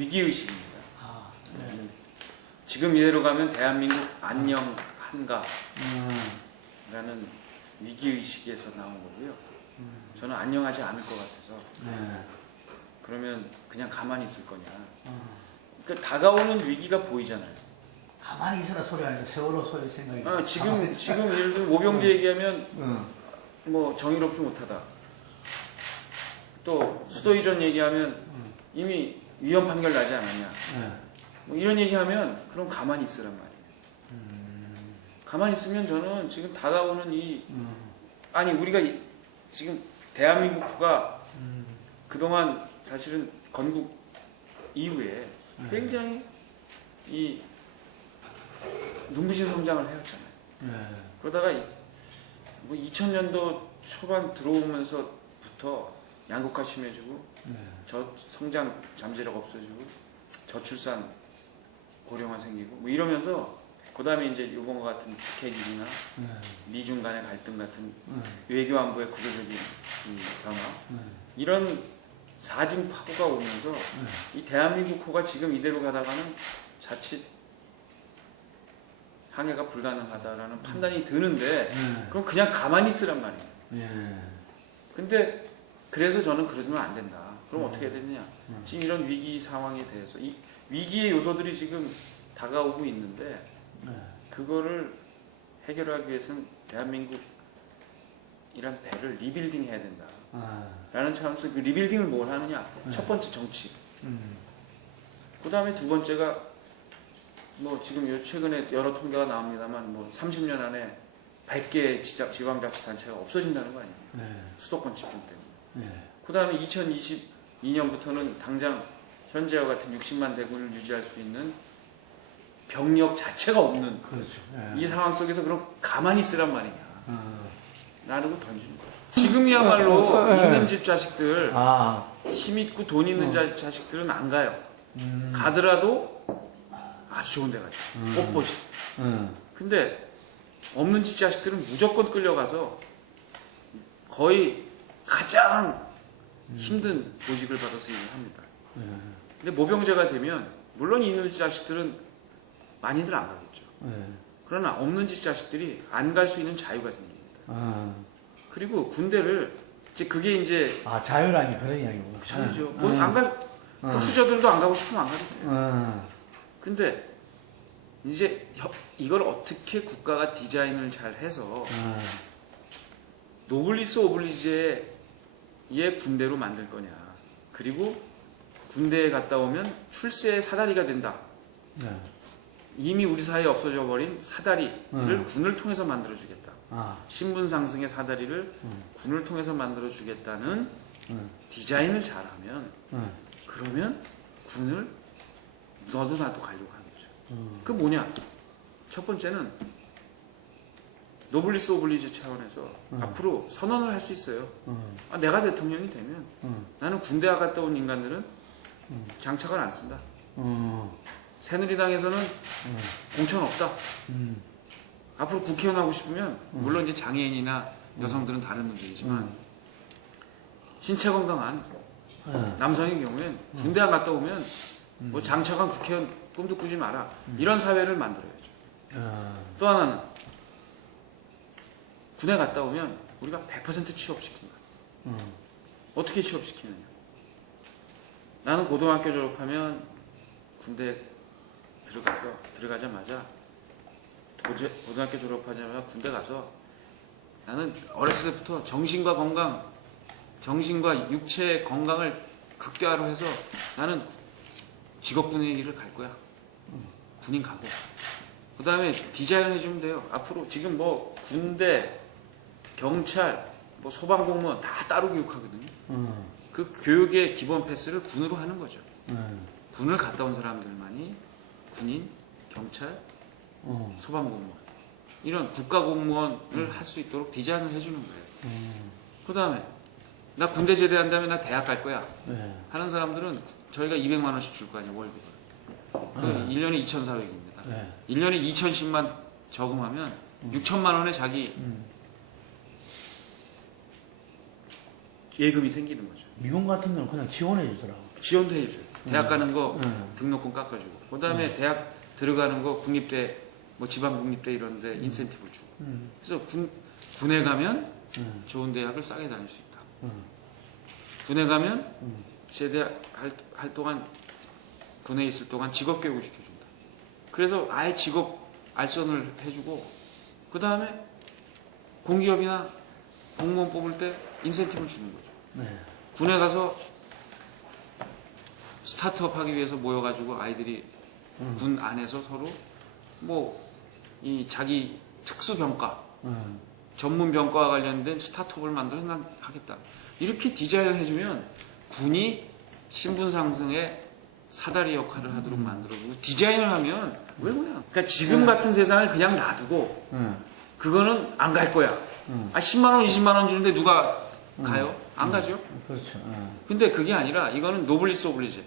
위기의식입니다. 아, 네. 지금 이대로 가면 대한민국 안녕한가 라는 위기의식에서 나온 거고요. 저는 안녕하지 않을 것 같아서 네. 그러면 그냥 가만히 있을 거냐. 그러니까 다가오는 위기가 보이잖아요. 가만히 있으라 소리 아니고 세월호 소리 생각이. 지금 예를 들면 모병제 얘기하면 뭐 정의롭지 못하다. 또 수도이전 얘기하면 이미 위헌 판결 나지 않았냐. 네. 뭐 이런 얘기하면 그럼 가만히 있으란 말이에요. 가만히 있으면 저는 지금 다가오는 아니 우리가 지금 대한민국가 그동안 사실은 건국 이후에 굉장히 이 눈부신 성장을 해왔잖아요. 네. 그러다가 뭐 2000년도 초반 들어오면서부터 양극화 심해지고 네. 성장 잠재력 없어지고 저출산 고령화 생기고 뭐 이러면서 그 다음에 이제 이번과 같은 북핵이나 미중 간의 갈등 같은 외교 안보의 구조적인 변화 이런 사중파고가 오면서 이 대한민국 호가 지금 이대로 가다가는 자칫 항해가 불가능하다라는 판단이 드는데 그럼 그냥 가만히 있으란 말이에요. 근데 그래서 저는 그러면 안 된다. 그럼 어떻게 해야 되느냐. 지금 이런 위기 상황에 대해서 이 위기의 요소들이 지금 다가오고 있는데 그거를 해결하기 위해서는 대한민국이란 배를 리빌딩 해야 된다. 라는 차원에서 그 리빌딩을 뭘 하느냐. 첫 번째 정치. 그 다음에 두 번째가 뭐 지금 최근에 여러 통계가 나옵니다만 뭐 30년 안에 100개의 지방자치단체가 없어진다는 거 아니에요. 수도권 집중 때문에. 그 다음에 2022년부터는 당장 현재와 같은 60만 대군을 유지할 수 있는 병력 자체가 없는 그렇죠. 이 상황 속에서 그럼 가만히 있으란 말이냐. 라고 던지는 거예요. 지금이야말로 있는 집 자식들, 힘 있고 돈 있는 자식들은 안 가요. 가더라도 아주 좋은 데 가죠. 못 보지. 근데 없는 집 자식들은 무조건 끌려가서 거의 가장 힘든 보직을 받아서 일을 합니다. 근데 모병제가 되면 물론 있는 집 자식들은 많이들 안 가겠죠. 그러나 없는 집 자식들이 안 갈 수 있는 자유가 생깁니다. 그리고 군대를 그게 이제 자유라니 그런 이야기구나. 자유죠. 안 가, 흑수저들도 안 가고 싶으면 안 가도 돼요. 근데 이제 이걸 어떻게 국가가 디자인을 잘 해서 노블리스 오블리제의 군대로 만들 거냐. 그리고 군대에 갔다 오면 출세의 사다리가 된다. 이미 우리 사회에 없어져 버린 사다리를 군을 통해서 만들어 주겠다. 신분 상승의 사다리를 군을 통해서 만들어 주겠다는 디자인을 잘하면 그러면 군을 너도 나도 가려고 하는 거죠. 그 뭐냐? 첫 번째는 노블리스 오블리제 차원에서 앞으로 선언을 할 수 있어요. 내가 대통령이 되면 나는 군대 갔다 온 인간들은 장착을 안 쓴다. 새누리당에서는 공천 없다. 앞으로 국회의원 하고 싶으면 물론 이제 장애인이나 여성들은 다른 문제이지만 신체 건강한 남성의 경우엔 군대 안 갔다 오면 뭐 장차관 국회의원 꿈도 꾸지 마라. 이런 사회를 만들어야죠. 또 하나는 군에 갔다 오면 우리가 100% 취업시킨다. 어떻게 취업시키느냐. 나는 고등학교 졸업하면 군대 들어가자마자 고등학교 졸업하자마자 군대 가서 나는 어렸을 때부터 정신과 건강, 정신과 육체의 건강을 극대화로 해서 나는 직업군의 길을 갈 거야. 군인 가고. 그 다음에 디자인을 해주면 돼요. 앞으로 지금 뭐 군대, 경찰, 뭐 소방공무원 다 따로 교육하거든요. 그 교육의 기본 패스를 군으로 하는 거죠. 군을 갔다 온 사람들만이 군인, 경찰, 소방공무원 이런 국가공무원을 할 수 있도록 디자인을 해주는 거예요. 그 다음에 나 군대 제대한 다음에 나 대학 갈 거야 하는 사람들은 저희가 200만 원씩 줄 거 아니에요. 월급을. 1년에 2,400입니다. 1년에 2,010만 저금하면 6천만 원에 자기 예금이 생기는 거죠. 미국 같은 경우는 그냥 지원해 주더라고. 지원도 해줘요. 대학 가는 거 등록금 깎아주고, 그 다음에 대학 들어가는 거 국립대, 뭐 지방 국립대 이런데 인센티브를 주고. 그래서 군에 가면 좋은 대학을 싸게 다닐 수 있다. 군에 가면 제대할 동안 군에 있을 동안 직업 교육을 시켜준다. 그래서 아예 직업 알선을 해주고, 그 다음에 공기업이나 공무원 뽑을 때 인센티브를 주는 거죠. 네. 군에 가서 스타트업 하기 위해서 모여가지고 아이들이 군 안에서 서로 뭐 이 자기 특수 병과, 전문 병과와 관련된 스타트업을 만들어서 난 하겠다. 이렇게 디자인을 해주면 군이 신분 상승에 사다리 역할을 하도록 만들어주고, 디자인을 하면 왜 그냥, 그러니까 지금 같은 세상을 그냥 놔두고 그거는 안 갈 거야. 10만 원, 20만 원 주는데 누가 가요? 안 가죠. 그렇죠. 근데 그게 아니라 이거는 노블리스 오블리제.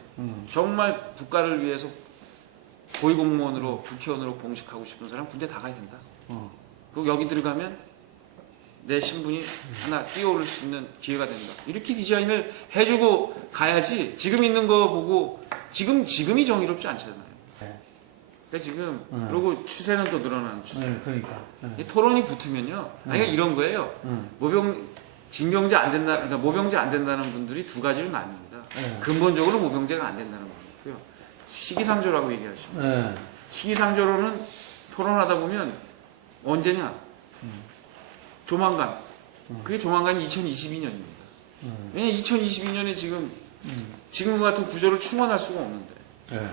정말 국가를 위해서 고위공무원으로 국회의원으로 공직하고 싶은 사람 군대 다 가야 된다. 그리고 여기 들어가면 내 신분이 하나 뛰어오를 수 있는 기회가 된다. 이렇게 디자인을 해주고 가야지. 지금 있는 거 보고 지금이 정의롭지 않잖아요. 네. 그러니까 지금 그리고 추세는 또 늘어나는 추세. 네, 그러니까. 이 토론이 붙으면요. 아니 이런 거예요. 징병제 안 된다. 그러니까 모병제 안 된다는 분들이 두 가지를 나뉩니다. 근본적으로 모병제가 안 된다는 거고요. 시기상조라고 얘기하시면. 네. 시기상조로는 토론하다 보면 언제냐? 조만간. 그게 조만간이 2022년입니다. 왜냐면 2022년에 지금 같은 구조를 충원할 수가 없는데. 네.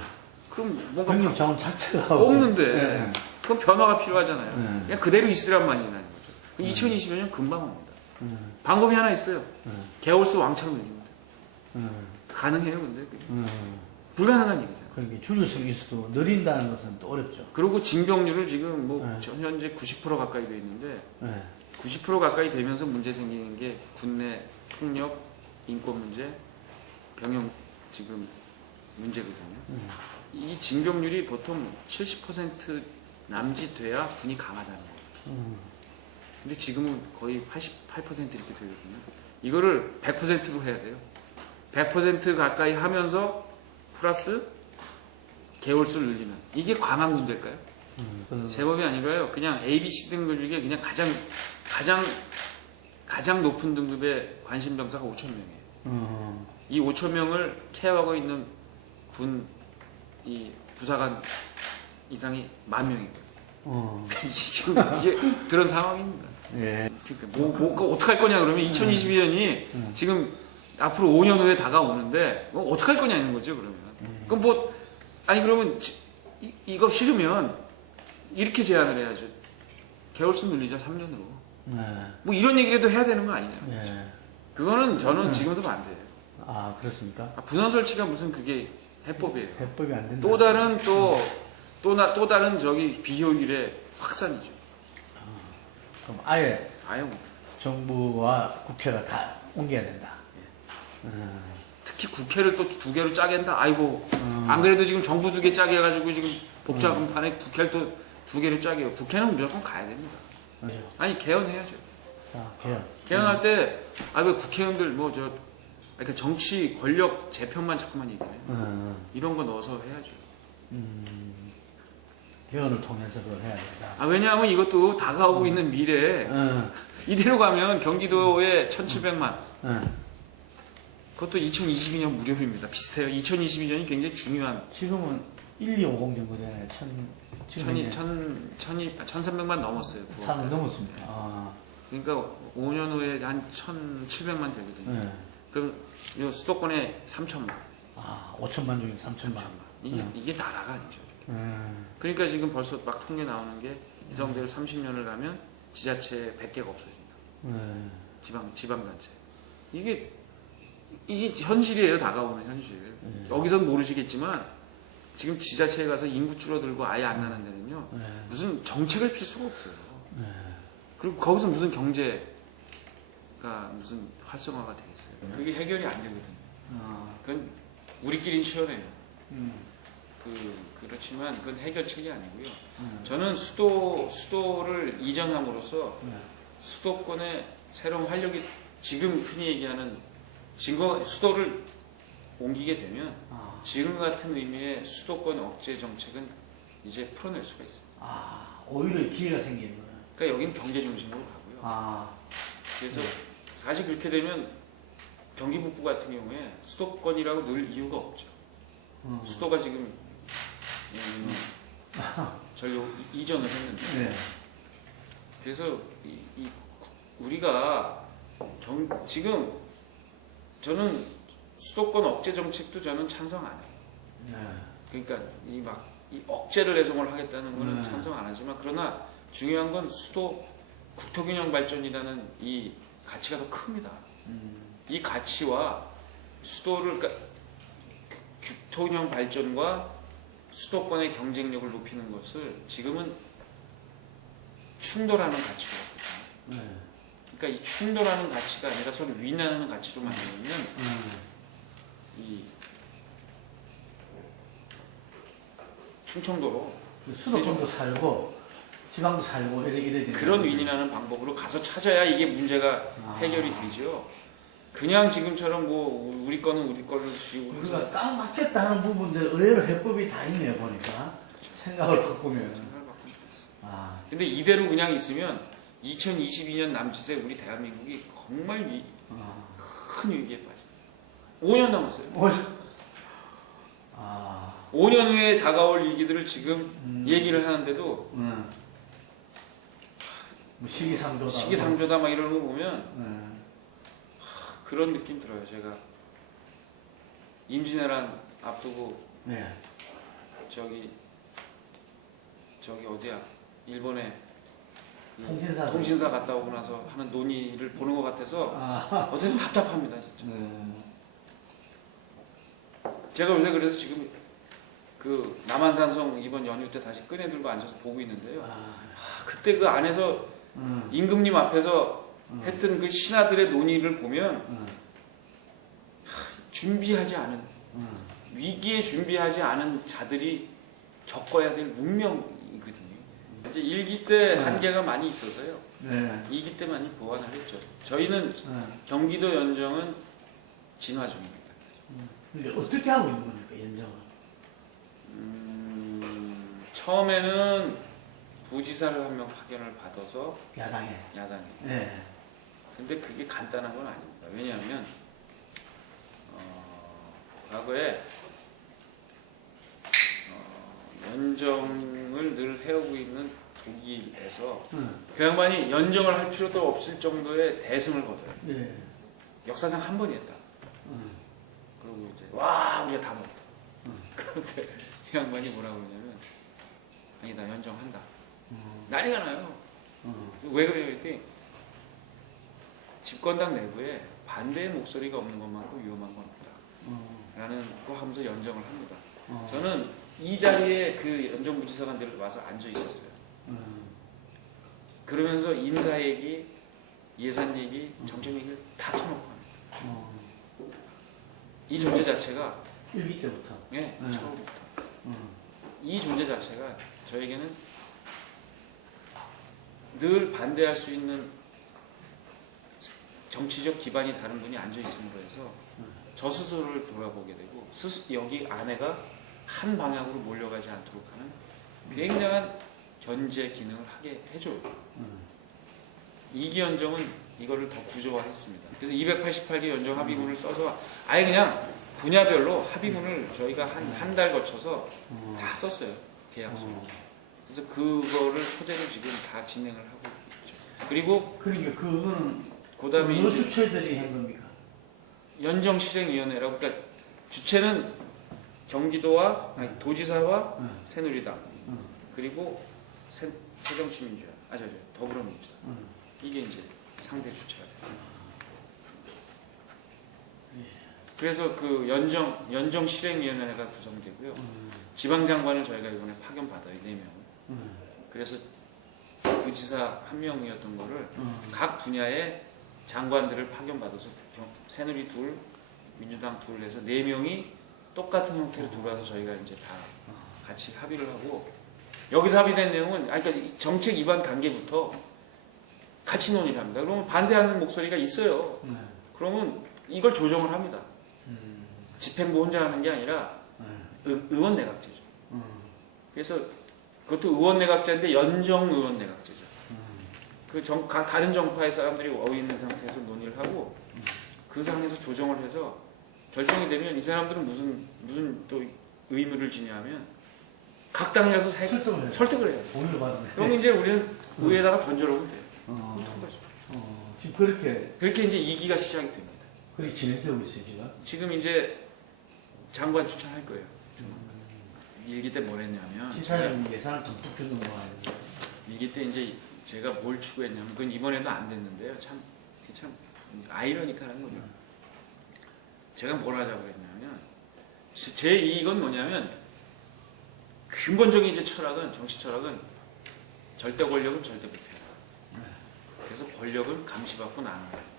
그럼 뭔가 병력 자원 자체가 없는데. 네. 그럼 변화가 필요하잖아요. 그냥 그대로 있으란 말이라는 거죠. 2022년 금방 옵니다. 방법이 하나 있어요. 개월수 왕창 늘립니다. 가능해요, 근데. 그게. 불가능한 얘기잖아요. 그러니까 줄을 서기 수도 느린다는 것은 또 어렵죠. 그리고 징병률을 지금 뭐 현재 90% 가까이 돼 있는데, 네. 90% 가까이 되면서 문제 생기는 게 군내 폭력, 인권 문제, 병역 지금 문제거든요. 이 징병률이 보통 70% 남짓 돼야 군이 강하다는 거예요. 근데 지금은 거의 88% 이렇게 되거든요. 이거를 100%로 해야 돼요. 100% 가까이 하면서 플러스 개월수를 늘리면 이게 강한 군대일까요? 제법이 아니고요. 그냥 ABC 등급 중에 그냥 가장 높은 등급의 관심병사가 5천 명이에요. 이 5천 명을 케어하고 있는 군 이 부사관 이상이 10,000명이고요. 지금 이게 그런 상황입니다. 예. 그러니까 어떻게 할 거냐 그러면 2022년이 지금 앞으로 5년 후에 다가오는데 뭐 어떻게 할 거냐 이런 거죠 그러면. 그럼 뭐 아니 그러면 이거 싫으면 이렇게 제안을 해야죠. 개월수 늘리자 3년으로. 뭐 이런 얘기라도 해야 되는 거 아니냐는 거죠. 그거는 저는 지금도 반대예요. 아, 그렇습니까? 분원 설치가 무슨 그게 해법이에요. 해법이 안 된다. 또 다른 저기 비효율의 확산이죠. 그럼 아예 아예 뭐. 정부와 국회가 다 옮겨야 된다. 특히 국회를 또 두 개로 짜게 한다. 아이고 안 그래도 지금 정부 두 개 짜게 해가지고 지금 복잡한 판에 국회를 또 두 개로 짜게 해요. 국회는 무조건 가야 됩니다. 그렇죠. 아니 개헌해야죠. 자, 개헌. 개헌할 때 아 왜 국회의원들 뭐 저 그러니까 정치 권력 재편만 자꾸만 얘기해요. 이런 거 넣어서 해야죠. 개헌을 통해서 그걸 해야 된다. 아 왜냐하면 이것도 다가오고 있는 미래에 이대로 가면 경기도에 1,700만 그것도 2022년 무렵입니다. 비슷해요. 2022년이 굉장히 중요한. 지금은 1250 정도잖아요. 1,300만 넘었어요. 3을 넘었습니다. 아. 그러니까 5년 후에 한 1,700만 되거든요. 그럼 이 수도권에 3,000만. 아, 5천만 중에 3천만. 이게 나라가 아니죠. 그러니까 지금 벌써 막 통계 나오는 게 이성대로 30년을 가면 지자체 100개가 없어진다. 지방단체. 이게 현실이에요. 다가오는 현실. 여기선 모르시겠지만 지금 지자체에 가서 인구 줄어들고 아예 안 나는 데는요. 무슨 정책을 필 수가 없어요. 그리고 거기서 무슨 경제가 무슨 활성화가 되겠어요. 그게 해결이 안 되거든요. 그건 우리끼리는 시원해요. 그렇지만 그건 해결책이 아니고요. 저는 수도를 이전함으로써 수도권의 새로운 활력이 지금 흔히 얘기하는 수도를 옮기게 되면 아, 지금 같은 의미의 수도권 억제 정책은 이제 풀어낼 수가 있어요. 오히려 기회가 생기는 거예요. 그러니까 여기는 경제 중심으로 가고요. 아, 그래서 사실 그렇게 되면 경기 북부 같은 경우에 수도권이라고 늘 이유가 없죠. 수도가 지금 전력 이전을 했는데 네. 그래서 우리가 지금 저는 수도권 억제 정책도 저는 찬성 안 해요. 네. 그러니까 이 억제를 해석을 하겠다는 거는 네. 찬성 안 하지만 그러나 중요한 건 수도 국토균형 발전이라는 이 가치가 더 큽니다. 이 가치와 수도를 그러니까 국토균형 발전과 수도권의 경쟁력을 높이는 것을 지금은 충돌하는 가치거든요. 네. 그러니까 이 충돌하는 가치가 아니라 서로 위인하는 가치로 만들면 이 충청도로 수도권도 살고 지방도 살고 이래 되는 그런 윈이라는 방법으로 가서 찾아야 이게 문제가 해결이 되죠. 그냥 지금처럼 뭐 우리 거는 우리 거를 쥐고 우리가 딱 맞겠다 하는 부분들 의외로 해법이 다 있네요 보니까 생각을 바꾸면. 아, 근데 이대로 그냥 있으면 2022년 남짓에 우리 대한민국이 정말 큰 위기에 빠집니다. 5년 남았어요. 5년 후에 다가올 위기들을 지금 얘기를 하는데도 뭐 시기상조다. 시기상조다 막 이러는 거 보면 그런 느낌 들어요. 제가 임진왜란 앞두고 네. 저기 어디야 일본에 통신사 갔다 오고 나서 하는 논의를 보는 것 같아서 아, 어쨌든 답답합니다 진짜. 네. 제가 요새 그래서 지금 그 남한산성 이번 연휴 때 다시 꺼내들고 앉아서 보고 있는데요. 그때 그 안에서 임금님 앞에서 했던 그 신하들의 논의를 보면 준비하지 않은 위기에 준비하지 않은 자들이 겪어야 될 운명이거든요. 이제 1기 때 한계가 많이 있어서요. 네. 2기 때 많이 보완을 했죠. 저희는 네. 경기도 연정은 진화 중입니다. 근데 어떻게 하고 있는 겁니까 연정을? 처음에는 부지사를 한 명 파견을 받아서 야당에. 네. 근데 그게 간단한 건 아닙니다. 왜냐하면 과거에 연정을 늘 해오고 있는 독일에서 그 양반이 연정을 할 필요도 없을 정도의 대승을 거둬요. 네. 역사상 한 번이 했다. 그리고 이제 와 우리가 다 먹었다. 그런데 이 양반이 뭐라고 그러냐면 아니 나 연정한다. 난리가 나요. 왜 그래요? 이렇게 집권당 내부에 반대의 목소리가 없는 것만큼 위험한 건 없다. 라는 거 하면서 연정을 합니다. 저는 이 자리에 그 연정부지사관들 와서 앉아 있었어요. 그러면서 인사 얘기, 예산 얘기, 정책 얘기를 다 터놓고 합니다. 이 존재 자체가 1기 때부터. 예, 처음부터 이 존재 자체가 저에게는 늘 반대할 수 있는 정치적 기반이 다른 분이 앉아 있음으로 해서 저 스스로를 돌아보게 되고 여기 안에가 한 방향으로 몰려가지 않도록 하는 굉장한 견제 기능을 하게 해줘요. 이기 연정은 이거를 더 구조화했습니다. 그래서 288개 연정 합의문을 써서 아예 그냥 분야별로 합의문을 저희가 한 달 거쳐서 다 썼어요. 계약서. 그래서 그거를 토대로 지금 다 진행을 하고 있죠. 그리고 그러니까 그거는 그다음에 어느 주체들이 한 겁니까? 연정실행위원회라고 그러니까 주체는 경기도와 아니, 도지사와 새누리당 그리고 새정치민주화 더불어민주당 이게 이제 상대 주체가 돼요. 그래서 그 연정 실행위원회가 구성되고요. 지방장관을 저희가 이번에 파견 받아요 4명. 그래서 도지사 1명이었던 거를 각 분야의 장관들을 파견 받아서 새누리 2, 민주당 2 해서 4명이 똑같은 형태로 들어와서 저희가 이제 다 같이 합의를 하고 여기서 합의된 내용은 그러니까 정책 위반 단계부터 같이 논의를 합니다. 그러면 반대하는 목소리가 있어요. 그러면 이걸 조정을 합니다. 집행부 혼자 하는 게 아니라 의원 내각제죠. 음. 그래서 그것도 의원 내각제인데 연정 의원 내각제죠. 다른 정파의 사람들이 어휘 있는 상태에서 논의를 하고 그 상황에서 조정을 해서 결정이 되면 이 사람들은 무슨 또 의무를 지냐면 각 당에 가서 설득을 해요. 돈을 받으면. 그럼 이제 우리는 의회에다가 던져놓으면 돼요. 그럼 통과죠. 지금 그렇게 이제 2기가 시작이 됩니다. 그렇게 진행되고 있어요, 지금? 지금 이제 장관 추천할 거예요. 1기 때 뭘 했냐면 시사님 예산을 듬뿍 주는 거 아니에요? 1기 때 이제 제가 뭘 추구했냐면 그건 이번에도 안 됐는데요. 참 아이러니컬한 거죠. 제가 뭘 하자고 했냐면 제 이익은 뭐냐면 근본적인 이제 정치 철학은 절대 권력은 절대 불패다. 그래서 권력을 감시받고 나눠요.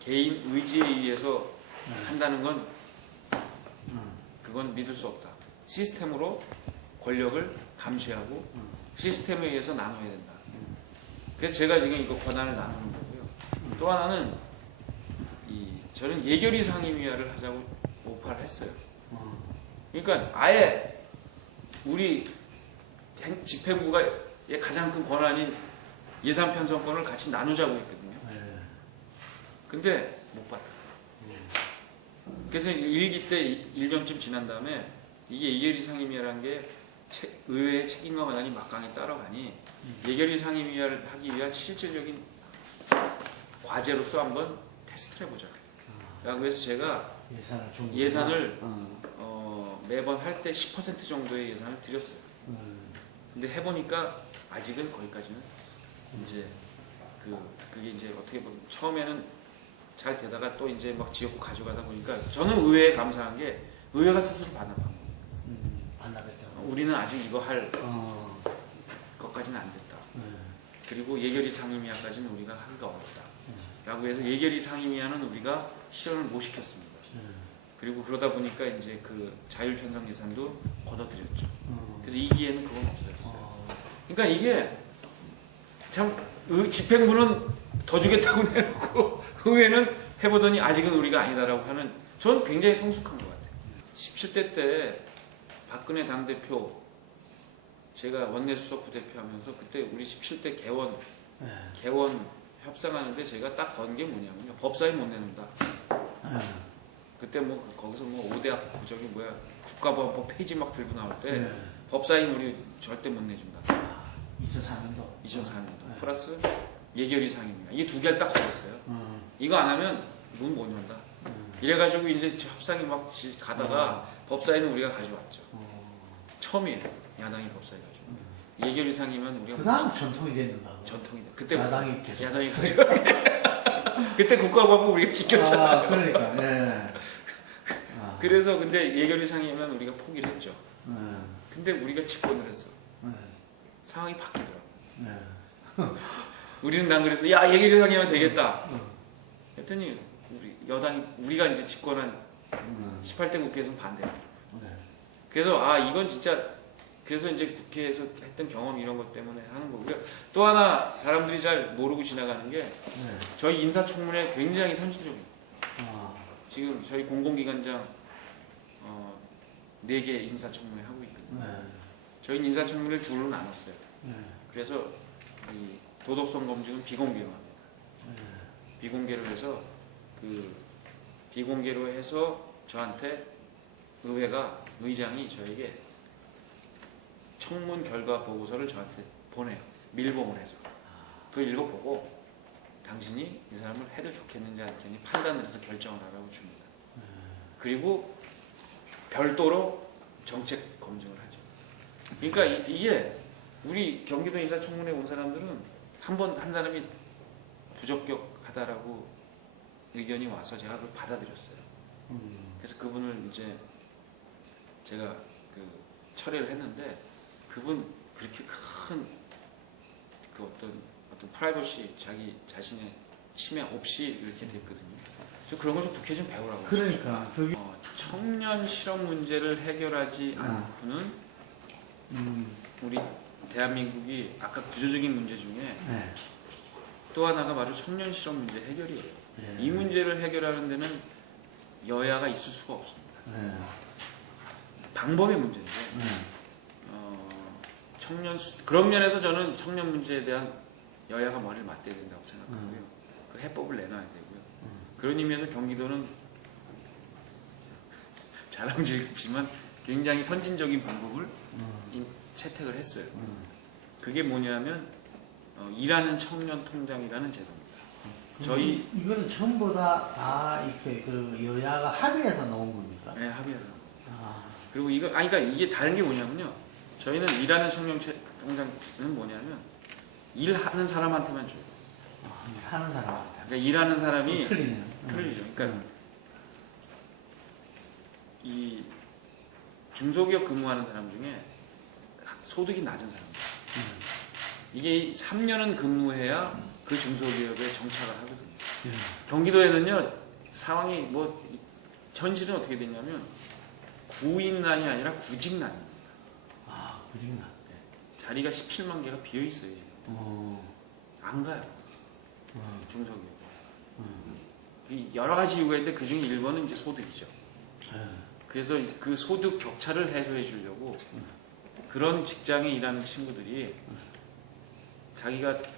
개인 의지에 의해서 한다는 건 그건 믿을 수 없다. 시스템으로 권력을 감시하고 시스템에 의해서 나눠야 된다. 그래서 제가 지금 이거 권한을 나누는 거고요. 또 하나는 저는 예결위 상임위원회를 하자고 오파를 했어요. 그러니까 아예 우리 집행부가 가장 큰 권한인 예산 편성권을 같이 나누자고 했거든요. 근데 못 받아. 그래서 1기 때 1년쯤 지난 다음에 이게 예결위 상임위라는 게 의회의 책임과 권한이 막강히 따라가니 예결위 상임위를 하기 위한 실질적인 과제로서 한번 테스트를 해보자. 그래서 제가 예산을 매번 할 때 10% 정도의 예산을 드렸어요. 근데 해보니까 아직은 거기까지는 이제 그게 이제 어떻게 보면 처음에는 잘 되다가 또 이제 막 지역구 가져가다 보니까 저는 의회에 감사한 게 의회가 스스로 반납한 거예요. 우리는 아직 이거 할 것까지는 안 됐다. 그리고 예결위 상임위원까지는 우리가 하기가 어렵다. 라고 해서 예결위 상임위원은 우리가 실현을 못 시켰습니다. 그리고 그러다 보니까 이제 그 자율편성 예산도 걷어들였죠. 그래서 2기에는 그건 없어졌어요. 그러니까 이게 참 집행부는 더 주겠다고 내놓고 의회는 해보더니 아직은 우리가 아니다라고 하는 전 굉장히 성숙한 것 같아요. 17대 때 박근혜 당대표 제가 원내수석 부대표하면서 그때 우리 17대 개원 협상하는데 제가 딱 건 게 뭐냐면요. 법사위 못 내놓는다. 그때 거기서 5대 국가보안법 페이지 막 들고 나올 때 법사위 우리 절대 못 내준다. 2004년도. 플러스 예결위 상임위가 이게 두 개를 딱 걸었어요. 이거 안 하면 문 못 연다. 이래가지고 이제 협상이 막 가다가 법사위는 우리가 가져왔죠. 처음이에요. 야당이 법사위 가지고. 예결위 상임위는 우리가 그 다음 전통이 됐는다고. 전통이다. 그때 야당이 계속. 그때 국가보안법 우리가 지켰잖아요. 그러니까. 네. 그래서 근데 예결위 상임위는 우리가 포기를 했죠. 근데 우리가 집권을 했어. 상황이 바뀌더라고. 우리는 난 그래서 야 예결위 상임위면 되겠다. 했더니 우리가 이제 집권한 18대 국회에서는 반대했더라고. 그래서 이건 진짜 그래서 이제 국회에서 했던 경험 이런 것 때문에 하는 거고요. 또 하나 사람들이 잘 모르고 지나가는 게 저희 인사청문회 굉장히 선진적입니다. 지금 저희 공공기관장 4개 인사청문회 하고 있거든요. 저희는 인사청문회를 둘로 나눴어요. 그래서 이 도덕성 검증은 비공개로 합니다. 비공개로 해서 비공개로 해서 저한테 의장이 저에게 청문 결과 보고서를 저한테 보내요. 밀봉을 해서. 그걸 읽어보고 당신이 이 사람을 해도 좋겠는지 안 좋겠는지 판단을 해서 결정을 하라고 줍니다. 그리고 별도로 정책 검증을 하죠. 그러니까 이게 우리 경기도 인사청문회 온 사람들은 한 사람이 부적격하다라고 의견이 와서 제가 그걸 받아들였어요. 그래서 그분을 이제 제가 처리를 했는데 그분 그렇게 큰 어떤 프라이버시 자기 자신의 침해 없이 이렇게 됐거든요. 그래서 그런 걸 좀 국회 좀 배우라고. 그러니까 청년 실업 문제를 해결하지 않고는 우리 대한민국이 아까 구조적인 문제 중에 또 하나가 바로 청년 실업 문제 해결이에요. 이 문제를 해결하는 데는 여야가 있을 수가 없습니다. 네. 방법의 문제인데 네. 그런 면에서 저는 청년 문제에 대한 여야가 머리를 맞대야 된다고 생각하고요. 그 해법을 내놔야 되고요. 그런 의미에서 경기도는 자랑스럽지만 굉장히 선진적인 방법을 채택을 했어요. 그게 뭐냐면 일하는 청년 통장이라는 제도입니다. 저희 이거는 전부 다 이렇게 그 여야가 합의해서 나온 겁니까? 네, 합의하는 아, 그리고 그러니까 이게 다른 게 뭐냐면요. 저희는 일하는 청년 통장은 뭐냐면 일하는 사람한테만 줘요. 하는 사람한테. 그러니까 일하는 사람이 틀리네요. 틀리죠. 그러니까 이 중소기업 근무하는 사람 중에 소득이 낮은 사람들. 이게 3년은 근무해야 그 중소기업에 정착을 하거든요. 경기도에는요 상황이 뭐 현실은 어떻게 됐냐면 구인난이 아니라 구직난입니다. 아, 구직난. 자리가 17만 개가 비어 있어요. 지금. 안 가요. 중소기업. 여러 가지 이유가 있는데 그 중에 1번은 이제 소득이죠. 그래서 그 소득 격차를 해소해 주려고 그런 직장에 일하는 친구들이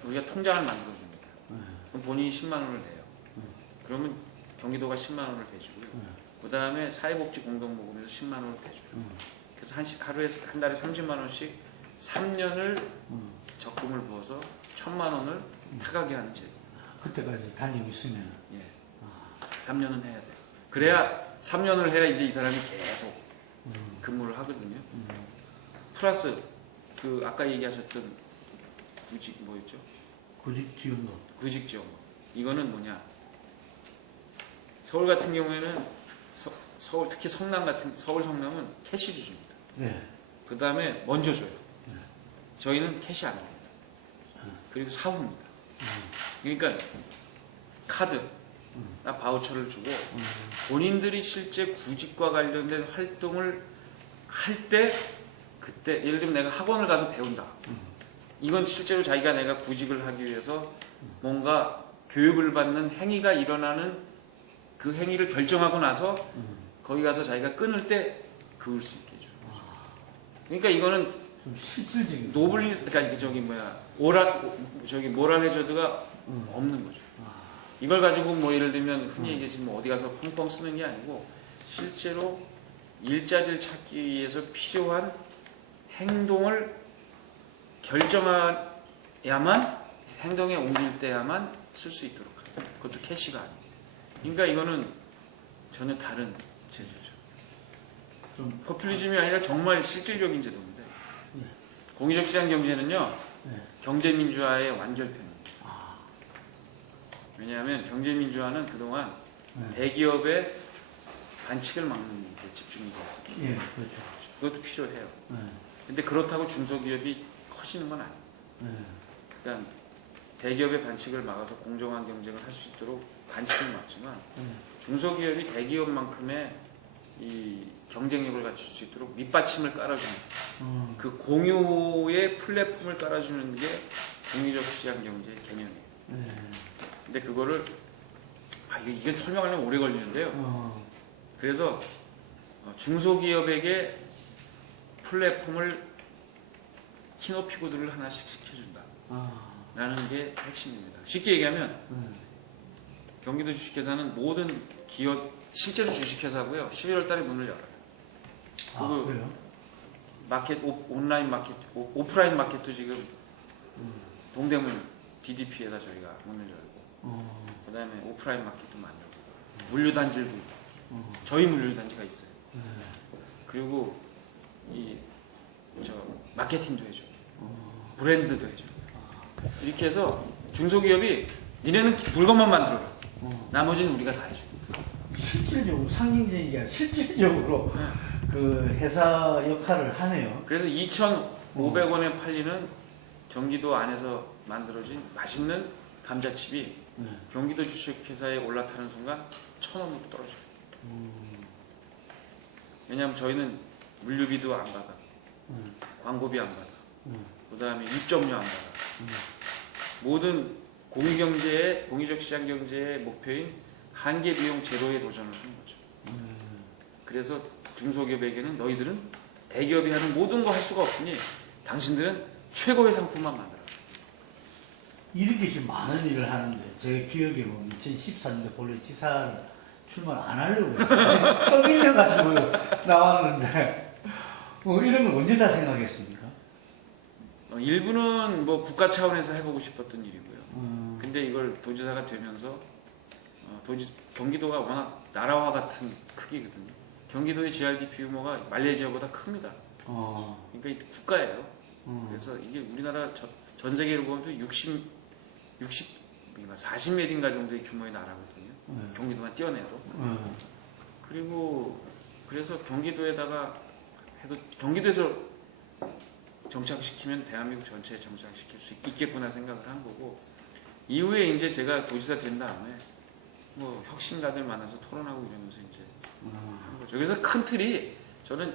우리가 통장을 만들어 줍니다. 그럼 본인이 10만 원을 내요. 그러면 경기도가 10만 원을 대주고요. 그 다음에 사회복지 공동모금에서 10만 원을 대줘요. 그래서 하루에 한 달에 30만 원씩 3년을 적금을 부어서 1,000만 원을 타가게 하는 제도. 그때까지 다니고 있으면. 예. 3년은 해야 돼요. 그래야 3년을 해야 이제 이 사람이 계속 근무를 하거든요. 플러스 그 아까 얘기하셨던 구직 뭐였죠? 구직지원금. 구직지원금. 이거는 뭐냐? 서울 같은 경우에는 서울 특히 서울 성남은 캐시 주줍니다. 네. 그 다음에 먼저 줘요. 저희는 캐시 안 줍니다. 그리고 사후입니다. 그러니까 카드, 바우처를 주고 본인들이 실제 구직과 관련된 활동을 할 때 그때 예를 들면 내가 학원을 가서 배운다. 이건 실제로 자기가 내가 구직을 하기 위해서 뭔가 교육을 받는 행위가 일어나는 그 행위를 결정하고 나서 거기 가서 자기가 끊을 때 그을 수 있게 해줘. 그러니까 이거는 좀 실질적인. 그러니까 모랄 해저드가 없는 거죠. 이걸 가지고 뭐 예를 들면 흔히 얘기하시면 뭐 어디 가서 펑펑 쓰는 게 아니고 실제로 일자리를 찾기 위해서 필요한 행동을 결정해야만 행동에 옮길 때야만 쓸 수 있도록 합니다. 그것도 캐시가 아니에요. 그러니까 이거는 전혀 다른 제도죠. 좀 포퓰리즘이 아니라 정말 실질적인 제도인데 공유적 시장 경제는요 경제민주화의 완결편입니다. 왜냐하면 경제민주화는 그동안 대기업의 반칙을 막는 데 집중이 되었어요. 예, 그렇죠. 그것도 필요해요. 근데 그렇다고 중소기업이 커지는 건 아니에요. 일단 대기업의 반칙을 막아서 공정한 경쟁을 할 수 있도록 반칙을 막지만 중소기업이 대기업만큼의 이 경쟁력을 갖출 수 있도록 밑받침을 깔아주는 그 공유의 플랫폼을 깔아주는 게 공유적 시장 경제의 개념이에요. 근데 그거를 이게 설명하려면 오래 걸리는데요. 그래서 중소기업에게 플랫폼을 키높이구두를 하나씩 시켜준다. 라는 게 핵심입니다. 쉽게 얘기하면 경기도 주식회사는 모든 기업 실제로 주식회사고요. 11월 달에 문을 열어요. 그래요? 마켓 온라인 마켓 오프라인 마켓도 지금 동대문 DDP에다 저희가 문을 열고 그다음에 오프라인 마켓도 만들고 물류단지도 저희 물류단지가 있어요. 그리고 마케팅도 해주고 브랜드도 해주고 이렇게 해서 중소기업이 니네는 물건만 만들어라. 나머지는 우리가 다 해주고. 실질적으로 상징적이야. 실질적으로 그 회사 역할을 하네요. 그래서 2,500원에 팔리는 경기도 안에서 만들어진 맛있는 감자칩이 경기도 주식회사에 올라타는 순간 1,000원으로 떨어져요. 왜냐하면 저희는 물류비도 안 받아, 광고비 안 받아, 그 다음에 입점료 안 받아. 모든 공유적 시장 경제의 목표인 한계 비용 제로에 도전을 하는 거죠. 그래서 중소기업에게는 너희들은 대기업이 하는 모든 거 할 수가 없으니 당신들은 최고의 상품만 만들어. 이렇게 지금 많은 일을 하는데 제 기억에 보면 2014년에 본래 지사를 출마 안 하려고 했어요. 떠밀려가지고 나왔는데 이런 걸 언제 다 생각했습니까? 일부는 뭐 국가 차원에서 해보고 싶었던 일이고요. 근데 이걸 도지사가 되면서 경기도가 워낙 나라와 같은 크기거든요. 경기도의 GRDP 규모가 말레이시아보다 큽니다. 그러니까 이 국가예요. 그래서 이게 우리나라 전 세계로 보면 40몇인가 정도의 규모의 나라거든요. 경기도만 떼어내도. 그리고 그래서 경기도에다가 해도 경기도에서 정착시키면 대한민국 전체에 정착시킬 수 있겠구나 생각을 한 거고, 이후에 이제 제가 도지사 된 다음에 뭐 혁신가들 만나서 토론하고 이러면서 이제 한 거죠. 그래서 큰 틀이 저는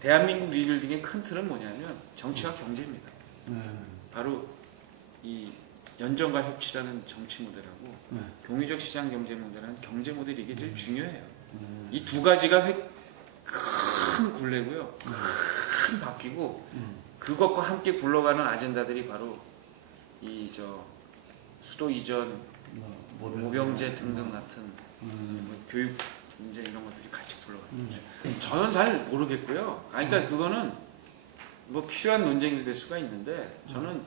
대한민국 리빌딩의 큰 틀은 뭐냐면 정치와 경제입니다. 바로 이 연정과 협치라는 정치 모델하고 공유적 시장 경제 모델하는 경제 모델이 이게 제일 중요해요. 이 두 가지가 큰 굴레고요. 큰 바뀌고 그것과 함께 굴러가는 아젠다들이 바로 수도 이전, 모병제 등등 같은 뭐 교육 문제 이런 것들이 같이 굴러가는 거죠. 저는 잘 모르겠고요. 그러니까 그거는 뭐 필요한 논쟁이 될 수가 있는데 저는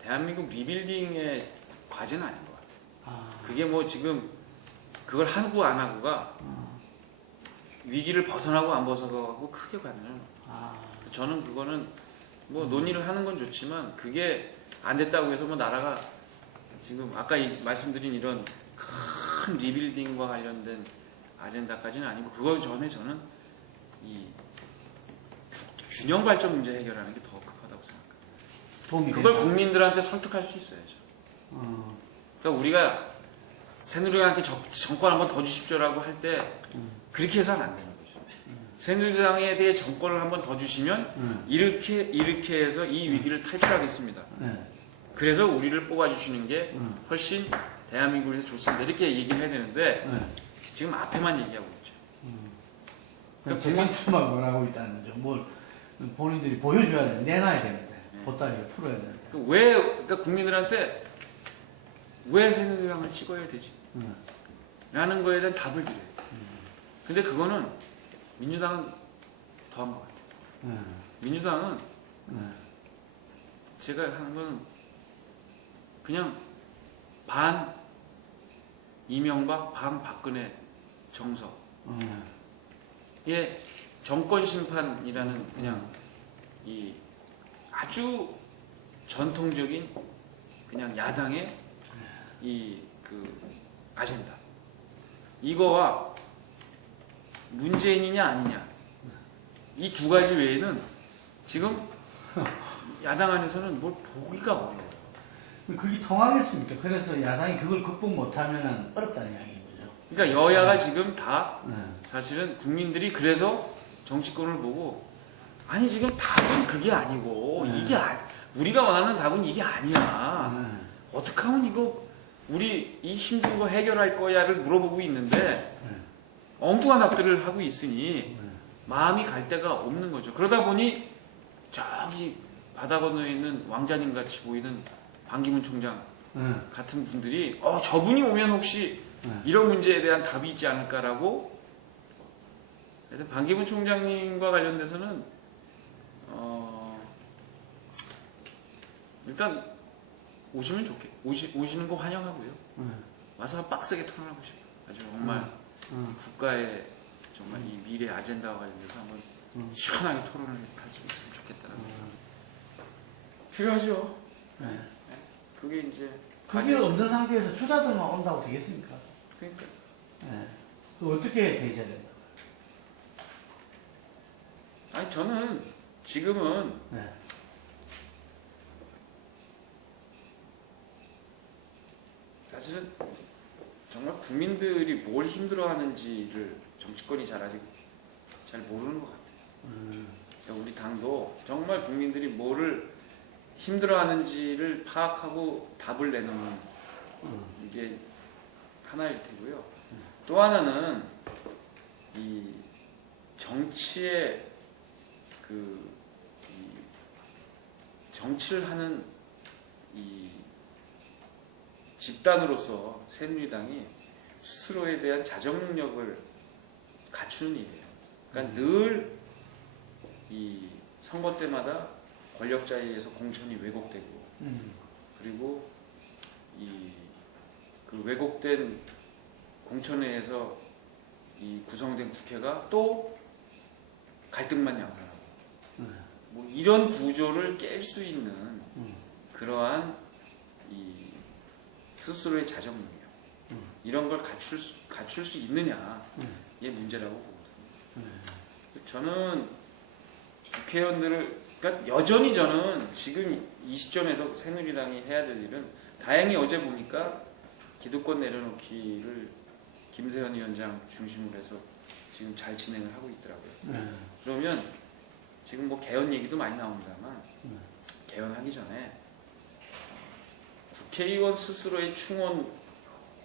대한민국 리빌딩의 과제는 아닌 것 같아요. 그게 뭐 지금 그걸 하고 안 하고가 위기를 벗어나고 안 벗어나고 크게 관여는 저는 그거는 뭐 논의를 하는 건 좋지만 그게 안 됐다고 해서 뭐 나라가 지금 아까 말씀드린 이런 큰 리빌딩과 관련된 아젠다까지는 아니고 그거 전에 저는 이 균형 발전 문제 해결하는 게 더 급하다고 생각합니다. 그걸 국민들한테 설득할 수 있어야죠. 그러니까 우리가 새누리당한테 정권 한번 더 주십시오라고 할 때 그렇게 해서는 안 되는 거죠. 새누리당에 대해 정권을 한번 더 주시면 이렇게 해서 이 위기를 탈출하겠습니다. 그래서 우리를 뽑아주시는 게 훨씬 대한민국에서 좋습니다. 이렇게 얘기를 해야 되는데 지금 앞에만 얘기하고 있죠. 그러니까 재상출만 원하고 있다는 거죠. 뭘 본인들이 보여줘야 돼, 내놔야 되는데 보따리를 풀어야 되는데. 그러니까 국민들한테 왜 새누리당을 찍어야 되지? 라는 거에 대한 답을 드려요. 근데 그거는 민주당은 더한 것 같아요. 민주당은 제가 하는 건 그냥 반 이명박 반 박근혜 정서의 정권 심판이라는 그냥 이 아주 전통적인 그냥 야당의 아젠다 이거와 문재인이냐 아니냐 이 두 가지 외에는 지금 야당 안에서는 뭘 보기가 어려워요. 그게 통하겠습니까? 그래서 야당이 그걸 극복 못하면 어렵다는 이야기인 거죠. 그러니까 여야가 지금 다 사실은 국민들이 그래서 정치권을 보고 아니 지금 답은 그게 아니고 이게 우리가 원하는 답은 이게 아니야. 어떻게 하면 이거 우리 이 힘든 거 해결할 거야를 물어보고 있는데 엉뚱한 답들을 하고 있으니 마음이 갈 데가 없는 거죠. 그러다 보니 저기 바다 건너에 있는 왕자님 같이 보이는 반기문 총장 같은 분들이 저분이 오면 혹시 이런 문제에 대한 답이 있지 않을까라고 하여튼 반기문 총장님과 관련돼서는 일단 오시는 거 환영하고요. 와서 빡세게 토론하고 싶어요. 아주 정말 국가의 정말 이 미래 아젠다와 관련돼서 한번 시원하게 토론을 할 수 있으면 좋겠다는 필요하죠. 그게 이제 그게 없는 상태에서 추자들만 온다고 되겠습니까? 그러니까 어떻게 대처해야 된다? 아니 저는 지금은 사실은 정말 국민들이 뭘 힘들어하는지를 정치권이 아직 잘 모르는 것 같아요. 그러니까 우리 당도 정말 국민들이 뭐를 힘들어하는지를 파악하고 답을 내놓는 이게 하나일 테고요. 또 하나는 정치의 정치를 하는 이 집단으로서 새누리당이 스스로에 대한 자정 능력을 갖추는 일이에요. 그러니까 늘 이 선거 때마다 권력자에 의해서 공천이 왜곡되고 그리고 그 왜곡된 공천에 의해서 이 구성된 국회가 또 갈등만 양산하고 뭐 이런 구조를 깰 수 있는 그러한 이 스스로의 자정 능력 이런 걸 갖출 수 있느냐 이게 문제라고 보거든요. 저는 국회의원들을 그러니까 여전히 저는 지금 이 시점에서 새누리당이 해야 될 일은 다행히 어제 보니까 기득권 내려놓기를 김세현 위원장 중심으로 해서 지금 잘 진행을 하고 있더라고요. 그러면 지금 뭐 개헌 얘기도 많이 나옵니다만 개헌하기 전에 국회의원 스스로의 충원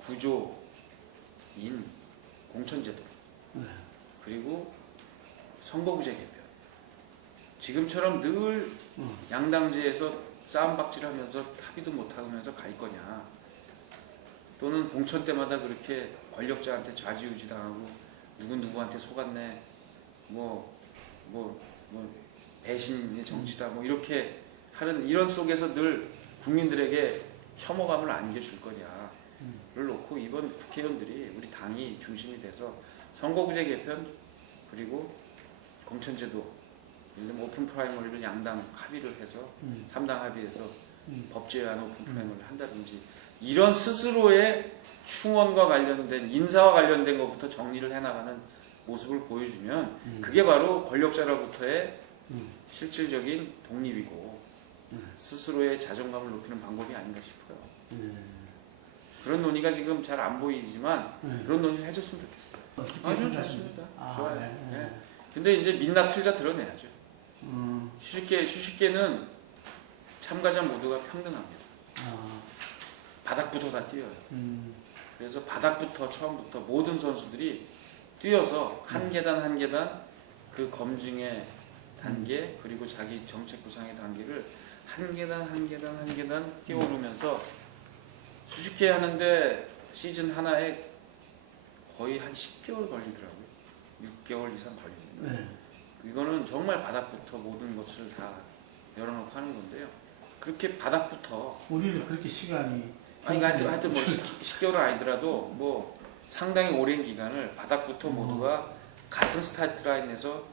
구조인 공천제도 그리고 선거구제 개편 지금처럼 늘 양당제에서 싸움박질하면서 합의도 못하면서 갈 거냐 또는 공천 때마다 그렇게 권력자한테 좌지우지 당하고 누구한테 속았네 뭐 배신의 정치다 뭐 이렇게 하는 이런 속에서 늘 국민들에게 혐오감을 안겨줄 거냐를 놓고 이번 국회의원들이 우리 당이 중심이 돼서 선거구제 개편 그리고 공천제도 예를 들면 오픈 프라이머리를 양당 합의를 해서 3당 합의해서 법제화한 오픈 프라이머리를 한다든지 이런 스스로의 충원과 관련된 인사와 관련된 것부터 정리를 해나가는 모습을 보여주면 그게 바로 권력자로부터의 실질적인 독립이고 스스로의 자존감을 높이는 방법이 아닌가 싶어요. 그런 논의가 지금 잘 안 보이지만 그런 논의를 해줬으면 좋겠어요. 아주 좋습니다. 좋아요. 네. 근데 이제 민낯 틀자 드러내야죠. 수십계는 참가자 모두가 평등합니다. 바닥부터 다 뛰어요. 그래서 바닥부터 처음부터 모든 선수들이 뛰어서 한 계단 한 계단 그 검증의 단계 그리고 자기 정책 구상의 단계를 한 계단 한 계단 한 계단 뛰어오르면서 수십 개 하는데 시즌 하나에 거의 한 10개월 걸리더라고요. 6개월 이상 걸립니다. 이거는 정말 바닥부터 모든 것을 다 열어놓고 하는 건데요. 그렇게 바닥부터 우리는 그렇게 시간이 아니 하여튼 뭐 10개월은 아니더라도 뭐 상당히 오랜 기간을 바닥부터 모두가 같은 스타트 라인에서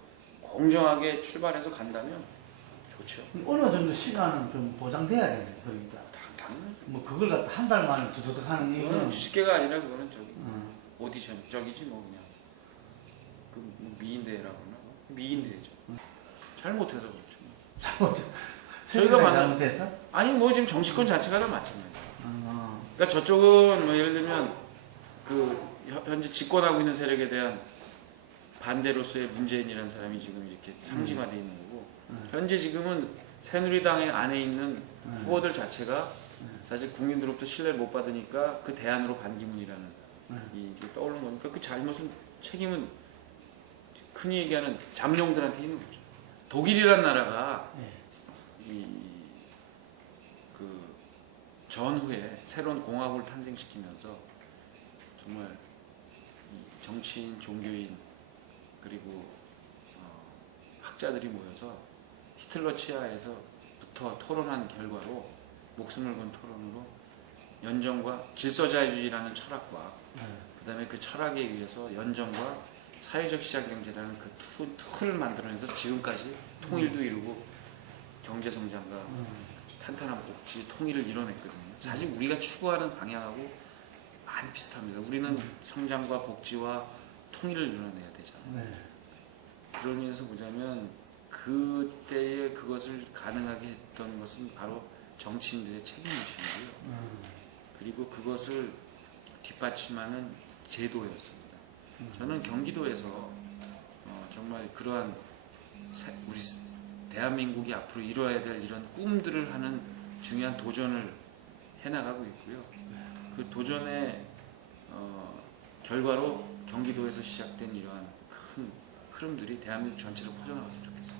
공정하게 출발해서 간다면 좋죠. 어느 정도 시간은 좀 보장돼야 되네. 그러니까 당연히 뭐 그걸 갖다 한 달 만에 두둑 하는 그거는 이거는 20개가 아니라 그거는 저기 오디션 저기지 뭐 그냥 그 미인대회라고 하나 미인대회죠. 잘못해서 그렇죠. 저희가 잘못해서? 아니 뭐 지금 정치권 자체가 다 마찬가지예요. 그러니까 저쪽은 뭐 예를 들면 그 현재 집권하고 있는 세력에 대한 반대로서의 문재인이라는 사람이 지금 이렇게 상징화되어 있는 거고 현재 지금은 새누리당의 안에 있는 후보들 자체가 사실 국민들로부터 신뢰를 못 받으니까 그 대안으로 반기문이라는 이게 떠오르는 거니까 그 잘못은 책임은 흔히 얘기하는 잠룡들한테 있는 거죠. 독일이라는 나라가 그 전후에 새로운 공화국을 탄생시키면서 정말 정치인, 종교인 그리고 학자들이 모여서 히틀러 치하에서부터 토론한 결과로 목숨을 건 토론으로 연정과 질서자유주의라는 철학과 그 다음에 그 철학에 의해서 연정과 사회적 시장경제라는 그 틀을 만들어내서 지금까지 통일도 이루고 경제성장과 탄탄한 복지, 통일을 이뤄냈거든요. 사실 우리가 추구하는 방향하고 많이 비슷합니다. 우리는 성장과 복지와 통일을 이뤄내야 되잖아요. 그런 의미에서 보자면 그때에 그것을 가능하게 했던 것은 바로 정치인들의 책임이시고요. 그리고 그것을 뒷받침하는 제도였습니다. 저는 경기도에서 정말 그러한 우리 대한민국이 앞으로 이루어야 될 이런 꿈들을 하는 중요한 도전을 해나가고 있고요. 그 도전의 결과로 경기도에서 시작된 이러한 큰 흐름들이 대한민국 전체로 퍼져나갔으면 좋겠어요.